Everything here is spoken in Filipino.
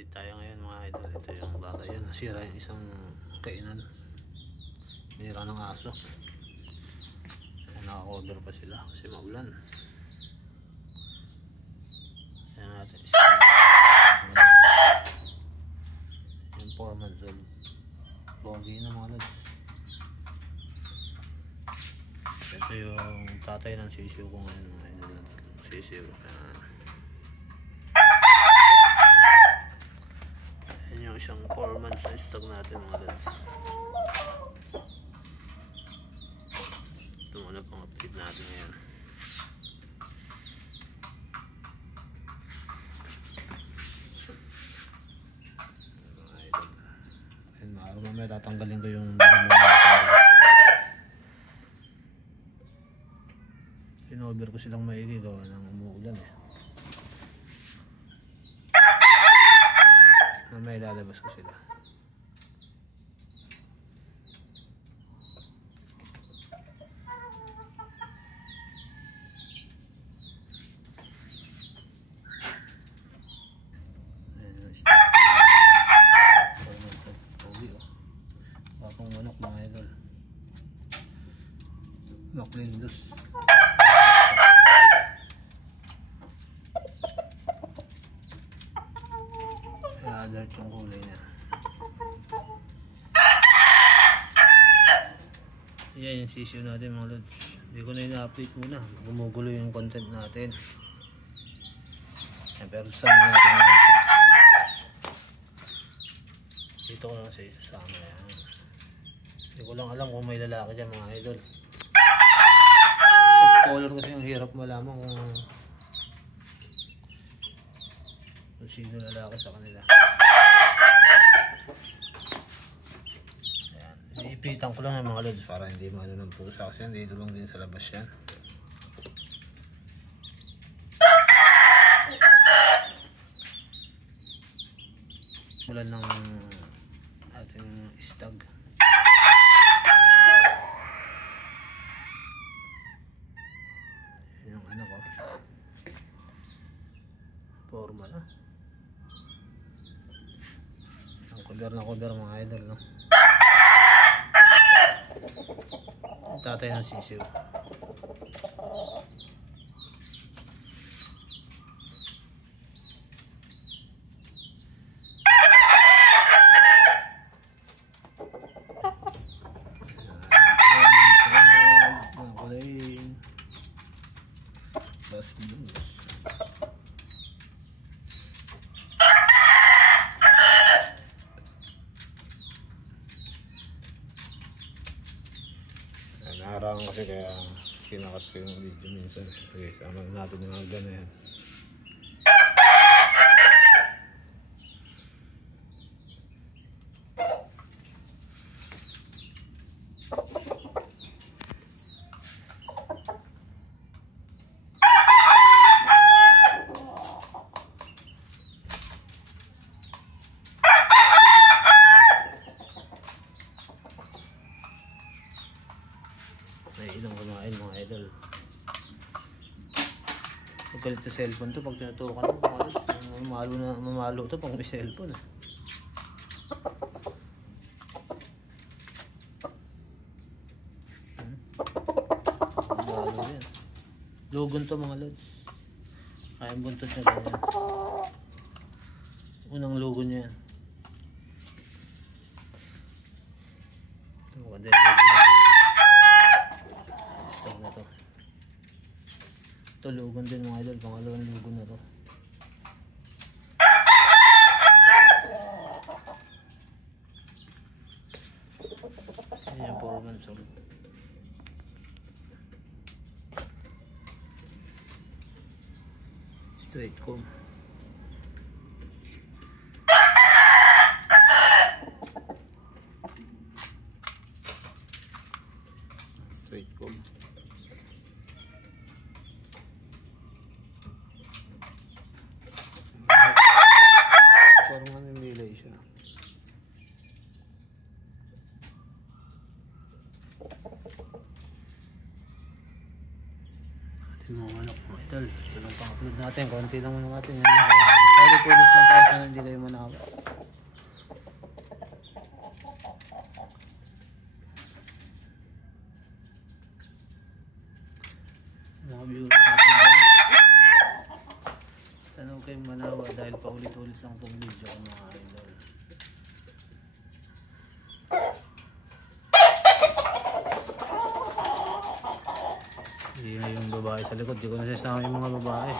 Update tayo ngayon mga idol. Ito yung baka yan, nasira yung isang kainan, nira ng aso. Naka-cover pa sila kasi maulan. Yan natin yung 4 months old. Pogi na mga lods. Ito yung tatay ng sisiw ko ngayon mga idol natin. Sisiw. Yan yung isang 4 months na stock natin mga lods. Ito muna pang update natin ngayon. Mamaya tatanggalin ko yung pinover ko silang maigi gawa ng umuulan eh. Mamaya ilalabas ko sila. Bakong manok mga idol. Maklindos. Kaya alert yung kulay niya. Yan yung sisiw natin mga lods. Hindi ko na ina-update muna. Gumugulo yung content natin. Pero sama natin ngayon. Dito ko lang sa isa sama yan. Hindi ko lang alam kung may lalaki dyan mga idol. Color kasi yung hirap malaman kung sino lalaki sa kanila. Ayan. Iipitan ko lang yung mga lods para hindi maano ng pusa kasi dito lang din sa labas yan. Mulan ng ating stag. Yung ano ko forma na ang cover na cover mga idol no? Ang tatay ng sisiw. Naharang kasi kaya kinakat ko yung video minsan. Okay, sama natin yung agad na yan. Naiilang kumain mga idol. Pagkalit sa cellphone to pag tinutukan mo, mamalo to pag may cellphone eh. Mamalo yan. Lugon to mga lods. Kayang buntot na ganyan. Unang lugon niya yan. Ito maganda yung stag na to. Ito lugon din mga idol, pangalawang lugon na to. Ayan yung 4 months old. Straight comb. Straight comb. Parang ano yung nilay siya. Ating mga manok mga idol. Ito lang pang-upload natin. Konti lang muna natin. Ulit-ulit lang tayo sana hindi kayo manawa. Mga viewers natin dyan. Sana huwag kayong manawa dahil paulit-ulit lang itong video ko mga idol. Hindi na yung babae sa likod. Di ko nasasama yung mga babae.